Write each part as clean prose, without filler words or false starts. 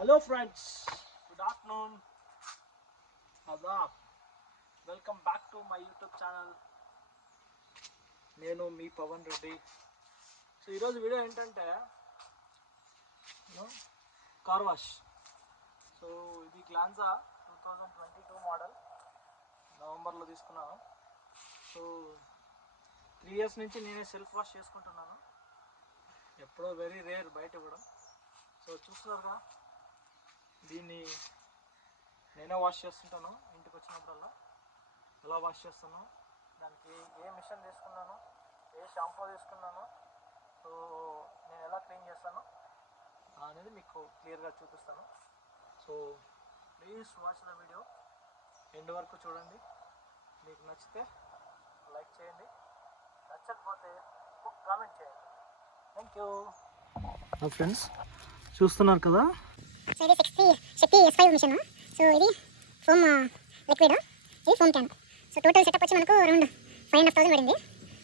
Hello friends, good afternoon. Adab. Welcome back to my YouTube channel. నేను మీ Pawan Reddy. So ఈరోజు video ఏంటంటే car wash. So ఇది గ్లాన్జా 2022 model, నవంబర్లో తీసుకున్నాను. సో 3 years నుంచి నేనే సెల్ఫ్ వాష్ చేసుకుంటున్నాను. ఎప్పుడో వెరీ రేర్ బయట ఇవ్వడం. సో చూస్తున్నారుగా, దీన్ని నేనే వాష్ చేస్తుంటాను. ఇంటికి వచ్చినప్పుడల్లా ఎలా వాష్ చేస్తాను, దానికి ఏ మిషన్ తీసుకున్నాను, ఏ షాంపూ తీసుకున్నాను, సో నేను ఎలా క్లీన్ చేస్తాను అనేది మీకు క్లియర్గా చూపిస్తాను. So please watch the video end వరకు చూడండి. మీకు నచ్చితే లైక్ చేయండి, నచ్చకపోతే కామెంట్ చేయండి. Thank you. ఫ్రెండ్స్ చూస్తున్నారు కదా, సో ఇది శక్తి S5 మిషన్. సో ఇది ఫోమ్ లిక్విడ్, ఇది foam can. So total setup వచ్చి మనకు అరౌండ్ 5,500 పడింది.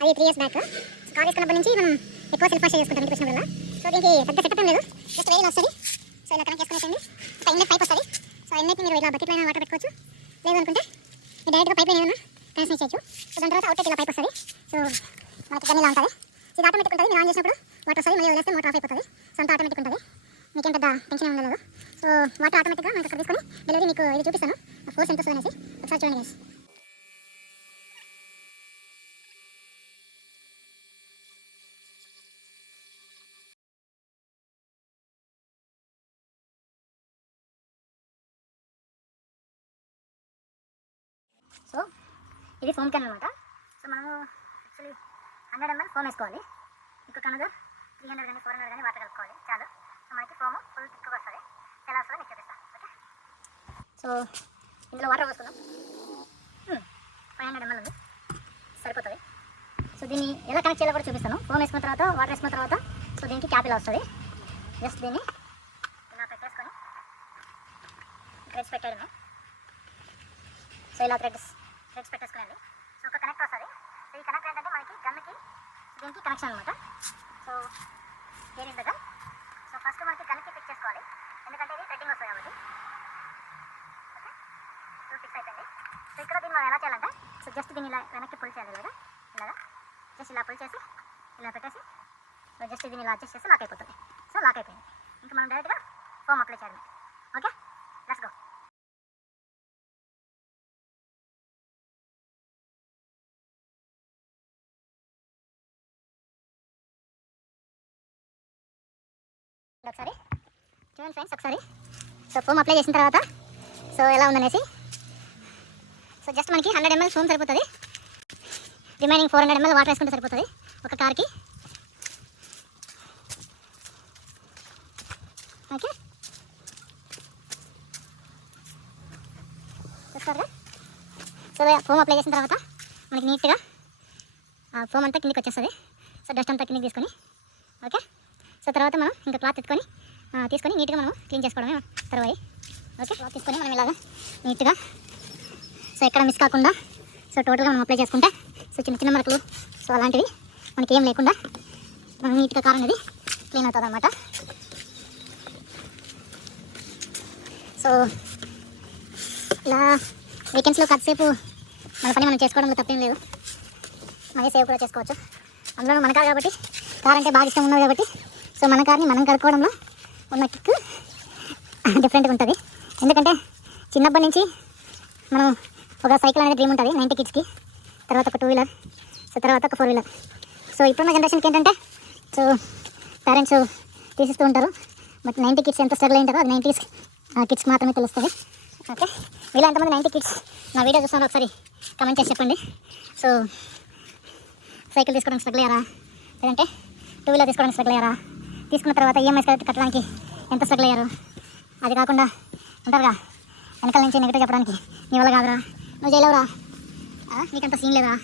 అది 3 years బ్యాక్. సో కార్ తీసుకున్నప్పటి నుంచి మనం ఎక్కువ సెల్ఫ్ వాష్ చేసుకుంటాం ఇంటికి వచ్చినప్పుడు. సో దీనికి పెద్ద సెటప్ ఏం లేదు, జస్ట్ వేరే వస్తుంది. సో ఇలా కనెక్ట్ చేసుకునేసండి. ఒక ఇన్లెట్ పైప్ వస్తుంది. సో ఇన్లెట్ని మీరు ఇలా బకెట్లో అయినా వాటర్ పెట్టుకోవచ్చు, లేదు అనుకుంటే మీరు డైరెక్ట్గా పైప్ ఏదైనా కనెక్షన్ చేయొచ్చు. సో దాని తర్వాత అవుట్లెట్ ఇలా పైప్ వస్తుంది. సో మనకి గన్ ఇలా ఉంటుంది. ఇది ఆటోమేటిక్ ఉంటుంది. మీరు ఆన్ చేసినప్పుడు వాటర్ వస్తుంది, మళ్ళీ వదిలేస్తే మోటార్ ఆఫ్ అయిపోతుంది. సో అంతా ఆటోమేటిక్ ఉంటుంది, మీకేం పెద్ద టెన్షన్ ఉండలేదు. సో వాటర్ ఆటోమేటిక్గా మనకు అక్కడ తీసుకొని డెలివరీ మీకు ఇది చూపిస్తాను, ఫోర్స్ ఎంత వస్తుంది అనేసి ఒకసారి చూడండి గైస్. సో ఇది ఫోమ్ క్యాన్ అనమాట. సో మనము యాక్చువల్లీ 100 ml ఫోమ్ వేసుకోవాలి. ఇంకొక అనదర్ 300 కానీ 400 కానీ వాటర్ కలుపుకోవాలి, చాలు. సో మనకి ఫోమ్ ఫుల్ థిక్గా వస్తుంది. ఎలా వస్తుందో మీకు చూపిస్తాను, ఓకే. సో ఇందులో వాటర్ పోసుకుందాం. 500 ml ఉంది, సరిపోతుంది. సో దీన్ని ఎలా కనెక్ట్ చేయాలో కూడా చూపిస్తాను. ఫోమ్ వేసుకున్న తర్వాత వాటర్ వేసుకున్న తర్వాత సో దీనికి క్యాప్ ఇలా వస్తుంది. జస్ట్ దీన్ని ఇలా పెట్టేసుకొని థ్రెడ్స్ పెట్టాడు. సో ఇలా థ్రెడ్స్ పెట్టేసుకోండి. సో ఒక కనెక్ట్ వస్తుంది. సో ఈ కనెక్ట్ ఏంటంటే మనకి గన్కి దీనికి కనెక్షన్ అనమాట. సో ఏది గన్. సో ఫస్ట్ మనకి గన్కి ఫిక్స్ చేసుకోవాలి, ఎందుకంటే ఇది థ్రెడ్డింగ్ వస్తుంది కాబట్టి. ఓకే, సో ఫిక్స్ అయిపోయింది. సో ఇక్కడ దీన్ని మనం ఎలా చేయాలంటే, సో జస్ట్ దీన్ని ఇలా వెనక్కి పుల్ చేయాలి. ఇలాగా జస్ట్ ఇలా పుల్ చేసి ఇలా పెట్టేసి జస్ట్ దీన్ని ఇలా అడ్జస్ట్ చేసి లాక్ అయిపోతుంది. సో లాక్ అయిపోయింది. ఇంకా మనం డైరెక్ట్గా ఫోమ్ అప్లై చేయాలి. Okay, let's go. ఒకసారి చూడండి ఫ్రెండ్స్, ఒకసారి. సో ఫోమ్ అప్లై చేసిన తర్వాత సో ఎలా ఉందనేసి. సో జస్ట్ మనకి 100 ml ఫోమ్ సరిపోతుంది. రిమైనింగ్ 400 ml వాటర్ వేసుకుంటే సరిపోతుంది ఒక కార్కి. ఓకే, చూస్తారుగా. సో ఫోమ్ అప్లై చేసిన తర్వాత మనకి నీట్గా ఫోమ్ అంతా కిందికి వచ్చేస్తుంది. సో డస్ట్ అంతా కిందికి తీసుకొని, ఓకే. సో తర్వాత మనం ఇంకా క్లాత్ తీసుకొని నీట్గా మనం క్లీన్ చేసుకోవడమే తర్వాత. ఓకే, క్లాత్ తీసుకొని మనం ఇలాగా నీట్గా, సో ఎక్కడ మిస్ కాకుండా సో టోటల్గా మనం అప్లై చేసుకుంటే సో చిన్న చిన్న మరకలు సో అలాంటివి మనకి ఏం లేకుండా మనం నీట్గా కార్ అనేది క్లీన్ అవుతుంది అనమాట. సో ఇలా వీకెండ్స్లో కాసేపు మన పని మనం చేసుకోవడంలో తప్పేం లేదు, మనీ సేవ్ కూడా చేసుకోవచ్చు. అందులో మన కార్ కాబట్టి, కార్ అంటే బాగా ఇష్టం ఉన్నది కాబట్టి సో మన కార్ని మనం కడుక్కోవడంలో ఉన్న కిక్ డిఫరెంట్గా ఉంటుంది. ఎందుకంటే చిన్నప్పటి నుంచి మనం ఒక సైకిల్ అనేది డ్రీమ్ ఉంటుంది 90 kidsకి, తర్వాత ఒక 2 wheeler, సో తర్వాత ఒక 4 wheeler. సో ఇప్పుడున్న జనరేషన్కి ఏంటంటే సో పేరెంట్స్ తీసిస్తూ ఉంటారు, బట్ 90 kids ఎంత స్ట్రగుల్ అయింటారో అది 90s kidsకి మాత్రమే తెలుస్తుంది. ఓకే, వీళ్ళు ఎంతమంది 90 kids నా వీడియో చూస్తారో ఒకసారి కమెంట్ చేసి చెప్పండి. సో సైకిల్ తీసుకోవడానికి స్ట్రగుల్ అయ్యారా, లేదంటే 2 wheeler తీసుకోవడానికి స్ట్రగుల్ అయ్యారా, తీసుకున్న తర్వాత ఈఎంఐస్ కట్టడానికి ఎంత స్ట్రగుల్ అయ్యారు. అది కాకుండా ఉంటారుగా వెనకాల నుంచి నెగటివ్ చెప్పడానికి, నీ వల్ల కాదురా, నువ్వు చేయలేవురా, నీకంత సీన్ లేదురా,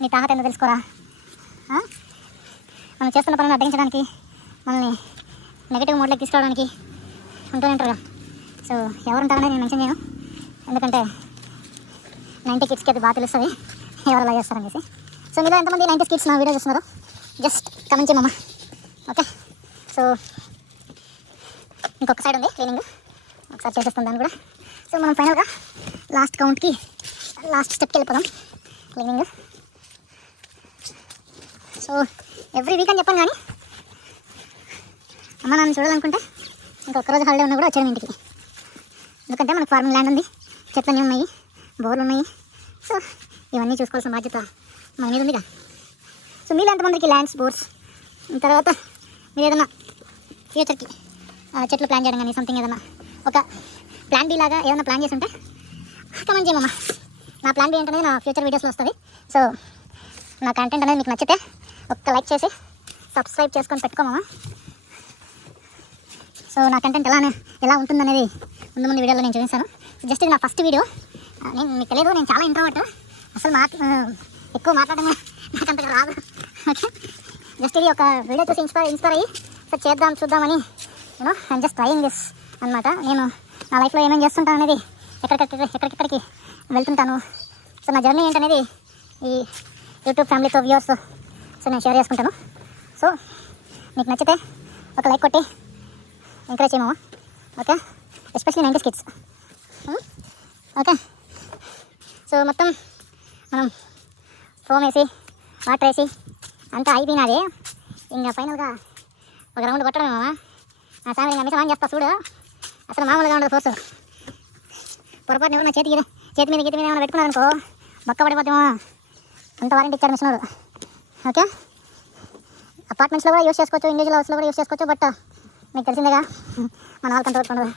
నీ తాహత ఎంత తెలుసుకోరా, మనం చేస్తున్న పనులను అడ్డగించడానికి, మనల్ని నెగటివ్ మోడ్లోకి తీసుకోవడానికి ఉంటూనే ఉంటారుగా. సో ఎవరుంటారని నేను మెన్షన్ చేయను, ఎందుకంటే 90 kidsకి అది బాగా తెలుస్తుంది ఎవరు అలా చేస్తారనేసి. సో మీలో ఎంతమంది 90s kids నా వీడియో చూస్తున్నారో జస్ట్ కమెంట్ చేయమమ్మా. ఓకే, సో ఇంకొక సైడ్ ఉంది క్లీనింగ్, ఒకసారి చేసేస్తాం దాన్ని కూడా. సో మనం ఫైనల్గా లాస్ట్ కౌంట్కి లాస్ట్ స్టెప్కి వెళ్ళిపోదాం క్లీనింగ్. సో ఎవ్రీ వీక్ అని చెప్పాను, కానీ అమ్మ నాన్న చూడాలనుకుంటే ఇంకొక రోజు హాలిడే ఉన్నా కూడా వచ్చాము ఇంటికి. ఎందుకంటే మనకు ఫార్మింగ్ ల్యాండ్ ఉంది, చెట్లన్నీ ఉన్నాయి, బోర్లు ఉన్నాయి. సో ఇవన్నీ చూసుకోవాల్సిన బాధ్యత మన మీద ఉందిగా. సో మీలో ఎంతమందికి ల్యాండ్స్, బోర్స్, తర్వాత మీరు ఏదైనా ఫ్యూచర్కి చెట్లు ప్లాన్ చేయడం కానీ సంథింగ్ ఏదైనా ఒక ప్లాన్ బి లాగా ఏదైనా ప్లాన్ చేసి ఉంటే కమెంట్ చేయమమ్మా. నా ప్లాన్ బి ఏంటనేది నా ఫ్యూచర్ వీడియోస్లో వస్తుంది. సో నా కంటెంట్ అనేది మీకు నచ్చితే ఒక్క లైక్ చేసి సబ్స్క్రైబ్ చేసుకొని పెట్టుకోమమ్మా. సో నా కంటెంట్ ఎలా ఉంటుందనేది ముందు వీడియోలో నేను చూపిస్తాను. జస్ట్ ఇది నా ఫస్ట్ వీడియో. నేను మీకు తెలియదు, నేను చాలా ఇంట్రోవర్ట్, అసలు ఎక్కువ మాట్లాడడం నాకు అంతగా రాదు. ఓకే, జస్ట్ ఇది ఒక వీడియో చూసి ఇన్స్పైర్ అయ్యి సో చూద్దామని ఐఎమ్ జస్ట్ ట్రయింగ్ దిస్ అనమాట. నేను నా లైఫ్లో ఏమేమి చేస్తుంటాను అనేది ఎక్కడికెక్కడికి వెళ్తుంటాను. సో నా జర్నీ ఏంటనేది ఈ యూట్యూబ్ ఫ్యామిలీతో వ్యూవర్స్ సో నేను షేర్ చేసుకుంటాను. సో మీకు నచ్చితే ఒక లైక్ కొట్టి ఎంకరేజ్ చేయమా. Okay, especially 90s kids. Okay, so మొత్తం మనం ఫోమ్ వేసి వాటర్ వేసి అంతా అయిపోయినది. ఇంకా ఫైనల్గా ఒక రౌండ్ కొట్టడమేమా. నా సామి ఇంకా మిషన్ ఆన్ చేస్తా చూడు, అసలు మామూలుగా ఉండదు ఫోర్స్. పొరపాటున ఎవరు నా చేతి మీద ఏమైనా పెట్టుకున్నారనుకో బక్క పడిపోతామో. అంత వారంటీ ఇచ్చారు మిషన్. ఓకే, అపార్ట్మెంట్స్లో కూడా యూస్ చేసుకోవచ్చు, ఇండివిజువల్ హౌస్లో కూడా యూస్ చేసుకోవచ్చు. బట్ మీకు తెలిసిందేగా మన వాళ్ళకి అంత ఉండదు.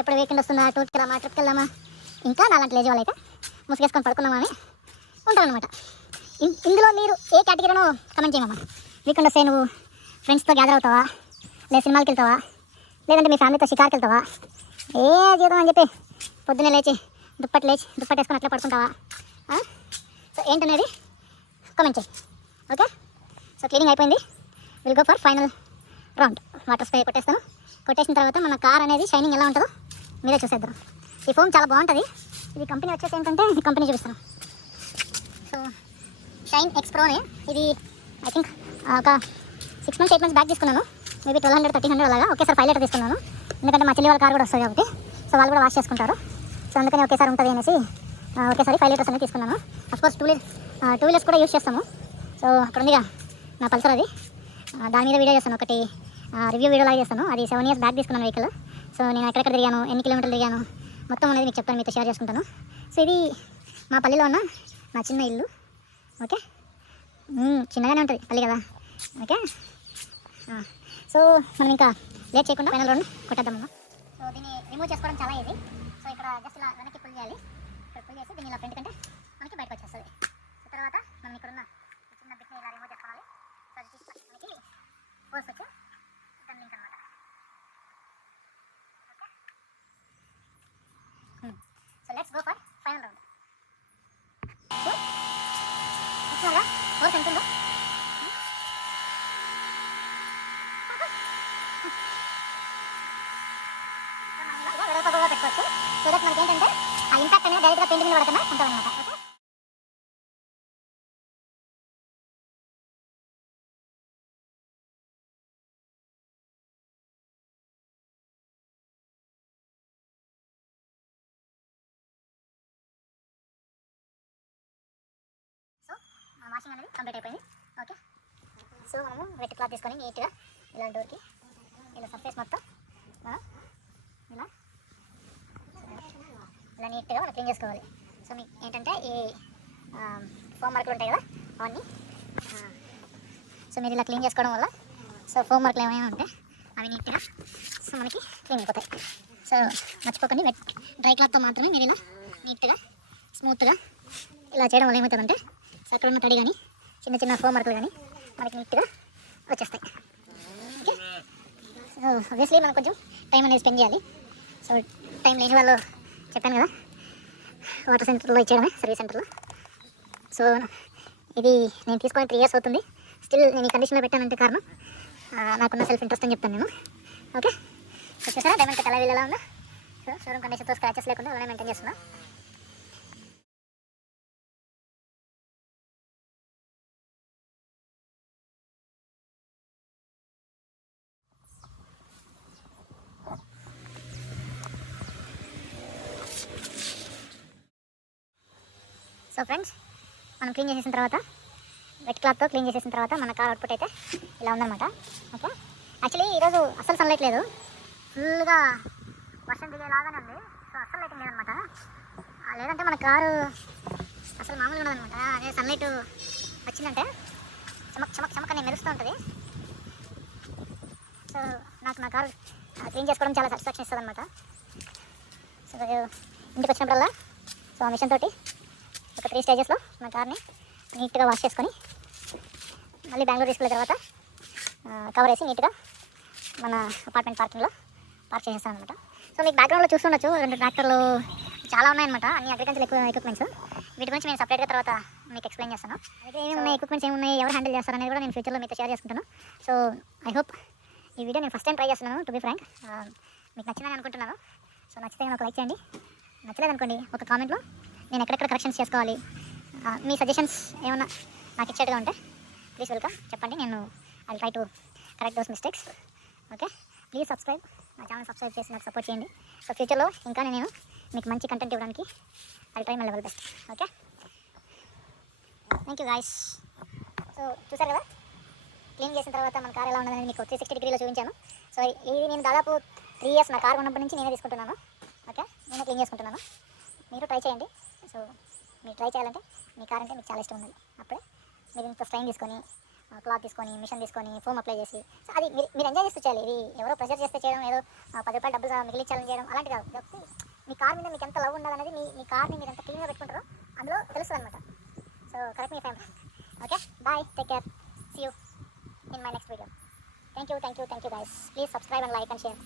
ఎప్పుడు వీకెండ్ వస్తుందా, ట్రిప్కి వెళ్దామా, ఇంకా నాలాంటి లేజీ వాళ్ళు అయితే ముసుగేసుకొని పడుకున్నామా అని ఉంటారనమాట. ఇందులో మీరు ఏ కేటగిరీనో కమెంట్ చేయమమ్మా. వీకెండ్ వస్తే నువ్వు ఫ్రెండ్స్తో గ్యాదర్ అవుతావా, లేదా సినిమాకి వెళ్తావా, లేదంటే మీ ఫ్యామిలీతో షికార్కి వెళ్తావా, ఏ జీవితం అని చెప్పి పొద్దున్నే లేచి దుప్పటి వేసుకొని అట్లా పడుకుంటావా. సో ఏంటనేది కామెంట్ చేయి. ఓకే, సో క్లీనింగ్ అయిపోయింది. Will go for final round. Water spray కొట్టేసిన తర్వాత మన కార్ అనేది షైనింగ్ ఎలా ఉంటుందో మీరే చూసేద్దాం. ఈ ఫోమ్ చాలా బాగుంటుంది. ఇది కంపెనీ వచ్చేసి ఏంటంటే ఈ కంపెనీ చూపిస్తాను. సో షైన్ ఎక్స్ ప్రోనే. ఇది ఐ థింక్ ఒక 6 months 8 months బ్యాక్ తీసుకున్నాను. మేబీ 1200 1300 అలాగా. ఒకేసారి 5 లీటర్ తీసుకున్నాను, ఎందుకంటే మా చెల్లి వాళ్ళ కార్ కూడా వస్తుంది కాబట్టి. సో వాళ్ళు కూడా వాష్ చేసుకుంటారు. సో అందుకని ఒకేసారి ఉంటుంది అనేసి ఒకేసారి 5 లీటర్స్ అనేది తీసుకున్నాను. అఫ్కోర్స్ 2 వీలర్స్ కూడా యూస్ చేస్తాము. సో అక్కడ ఉందిగా నా పల్సర్, అది దాని మీద వీడియో చేస్తాను, ఒకటి రివ్యూ వీడియో లాగా చేస్తాను. అది 7 years బ్యాక్ తీసుకున్నాను వెహికల్. సో నేను ఎక్కడెక్కడ తిరిగాను, ఎన్ని కిలోమీటర్లు తిరిగాను మొత్తం అనేది మీకు చెప్తాను, మీతో షేర్ చేసుకుంటాను. సో ఇది మా పల్లిలో ఉన్న నా చిన్న ఇల్లు. ఓకే, చిన్నగానే ఉంటుంది పల్లి కదా. ఓకే, సో మనం ఇంకా లేట్ చేయకుండా ఫైనల్ రౌండ్ కొట్టేద్దామమ్మా. సో దీన్ని రిమూవ్ చేసుకోవడం చాలా ఈజీ. సో ఇక్కడ జస్ట్ ఇలా వెనక్కి పుల్ చేయాలి. ఇక్కడ పుల్ చేసి దీన్ని ఇలా ఫ్రంట్ కంటే మనకి బయటకు వచ్చేస్తుంది. సో తర్వాత మనం ఇక్కడ ఉన్న చిన్న బిట్ని ఇలా రిమూవ్ చేసుకోవాలి. సో అది తీసి మనకి ఫోర్స్ వచ్చి దాని లింక్ అనమాట. Okay, so let's go for final round. చూసారా ఫోర్స్ ఎంత ఉందో. పెట్టుకోవచ్చు. సో దట్ మనకి ఏంటంటే ఆ ఇంపాక్ట్ అనేది డైరెక్ట్గా పెయింట్ మీద పడకుండా ఉంటుందన్నమాట. ఓకే, సో వాషింగ్ అనేది కంప్లీట్ అయిపోయింది. ఓకే, సో మనము వెట్ క్లాత్ తీసుకొని నీట్గా ఇలా డోర్కి ఇలా సర్ఫేస్ మొత్తం ఇలా నీట్గా మనం క్లీన్ చేసుకోవాలి. సో మీకు ఏంటంటే ఈ ఫోమ్ మార్కులు ఉంటాయి కదా అవన్నీ, సో మీరు ఇలా క్లీన్ చేసుకోవడం వల్ల సో ఫోమ్ మార్కులు ఏమైనా ఉంటే అవి నీట్గా సో మనకి క్లీన్ అయిపోతాయి. సో మర్చిపోకండి, డ్రై క్లాత్తో మాత్రమే మీరు ఇలా నీట్గా స్మూత్గా ఇలా చేయడం వల్ల ఏమవుతుందంటే సో అక్కడ ఉన్న తడి కానీ చిన్న చిన్న ఫోమ్ మార్కులు కానీ మనకి నీట్గా వచ్చేస్తాయి. ఓకే, సో ఆబ్వియస్లీ మనం కొంచెం టైం అనేది స్పెండ్ చేయాలి. సో టైం లేని వాళ్ళు చెప్పాను కదా వాటర్ సెంటర్లో ఇచ్చేయడమే, సర్వీస్ సెంటర్లో. సో ఇది నేను తీసుకొని 3 years అవుతుంది. స్టిల్ నేను ఈ కండిషన్లో పెట్టానంటే కారణం నాకున్న సెల్ఫ్ ఇంట్రెస్ట్ అని చెప్తాను నేను. ఓకే, చూసారా డైమండ్ కట్ ఎలా వీళ్ళలా ఉందా. సో షోరూమ్ కండిషన్తో స్క్రాచెస్ లేకుండా అలానే మెయింటైన్ చేస్తున్నా. సో ఫ్రెండ్స్, మనం క్లీన్ చేసేసిన తర్వాత వెట్ క్లాత్తో క్లీన్ చేసేసిన తర్వాత మన కార్ అవుట్పుట్ అయితే ఇలా ఉందన్నమాట. ఓకే, యాక్చువల్లీ ఈరోజు అస్సలు సన్లైట్ లేదు, ఫుల్గా వర్షం దిగేలాగానే ఉంది. సో అస్సలు లైటింగ్ లేదనమాట. లేదంటే మన కారు అసలు మామూలుగా ఉండదన్నమాట. అదే సన్లైట్ వచ్చిందంటే చమక్ చమక్ చమక్ అని మెరుస్తూ ఉంటుంది. సో నాకు నా కారు క్లీన్ చేసుకోవడం చాలా సాటిస్ఫాక్షన్ ఇస్తుంది అనమాట. సో ఇంటికి వచ్చినప్పుడల్లా సో ఆ మిషన్ తోటి ఒక 3 స్టేజెస్లో నా కార్ని నీట్గా వాష్ చేసుకొని మళ్ళీ బెంగళూరు తీసుకెళ్ళిన తర్వాత కవర్ వేసి నీట్గా మన అపార్ట్మెంట్ పార్కింగ్లో పార్క్ చేసేస్తాను అనమాట. సో మీకు బ్యాక్గ్రౌండ్లో చూస్తుండొచ్చు 2 ట్రాక్టర్లు చాలా ఉన్నాయన్నమాట, అన్ని అగ్రికల్చర్ ఎక్విప్మెంట్స్. వీటి గురించి నేను సపరేట్గా తర్వాత మీకు ఎక్స్ప్లెయిన్ చేస్తాను. అయితే ఏమున్నాయి ఎక్విప్మెంట్స్ ఏమున్నాయి, ఎవరు హ్యాండిల్ చేస్తారనేది కూడా నేను ఫ్యూచర్లో మీతో షేర్ చేసుకుంటాను. సో ఐ హోప్ ఈ వీడియో నేను ఫస్ట్ టైం ట్రై చేస్తున్నాను, టు బి ఫ్రాంక్. మీకు నచ్చిందని అనుకుంటున్నాను. సో నచ్చితే నాకు లైక్ చేయండి, నచ్చలేదనుకోండి ఒక కామెంట్లో నేను ఎక్కడెక్కడ కరెక్షన్స్ చేసుకోవాలి, మీ సజెషన్స్ ఏమన్నా నాకు ఇచ్చేట్టుగా ఉంటే ప్లీజ్ వెల్కమ్ చెప్పండి. నేను I try to correct those mistakes. Okay, please subscribe, నా ఛానల్ సబ్స్క్రైబ్ చేసి నాకు సపోర్ట్ చేయండి. సో ఫ్యూచర్లో ఇంకా నేను మీకు మంచి కంటెంట్ ఇవ్వడానికి I try my level best. Okay, thank you guys. So చూసారు కదా క్లీన్ చేసిన తర్వాత మన కార్ ఎలా ఉన్నదని మీకు 360 డిగ్రీలో చూపించాను. సో ఇది నేను దాదాపు 3 ఇయర్స్ నా కార్ ఉన్నప్పటి నుంచి నేనే తీసుకుంటున్నాను. ఓకే, నేనే క్లీన్ చేసుకుంటున్నాను. మీరు ట్రై చేయండి. సో మీరు ట్రై చేయాలంటే మీ కార్ అంటే మీకు చాలా ఇష్టం ఉండాలి. అప్పుడే మీరు ఇంత స్ట్రైన్ తీసుకొని క్లాత్ తీసుకొని మిషన్ తీసుకొని ఫోమ్ అప్లై చేసి సో అది మీరు ఎంజాయ్ చేస్తూ చేయాలి. ఇది ఎవరో ప్రెజర్ చేస్తే చేయడం, ఏదో 10 రూపాయలు డబ్బులు మిగిలించాలని చేయడం అలాంటి కాదు. కాబట్టి మీ కార్ మీద మీకు ఎంత లవ్ ఉండాలనేది మీ కార్ని మీరు ఎంత క్లీన్గా పెట్టుకుంటారో అందులో తెలుస్తుంది అనమాట. సో కరెక్ట్ మీ family. Okay, bye, take care, see you in my next video. Thank you guys. Please subscribe and like and share.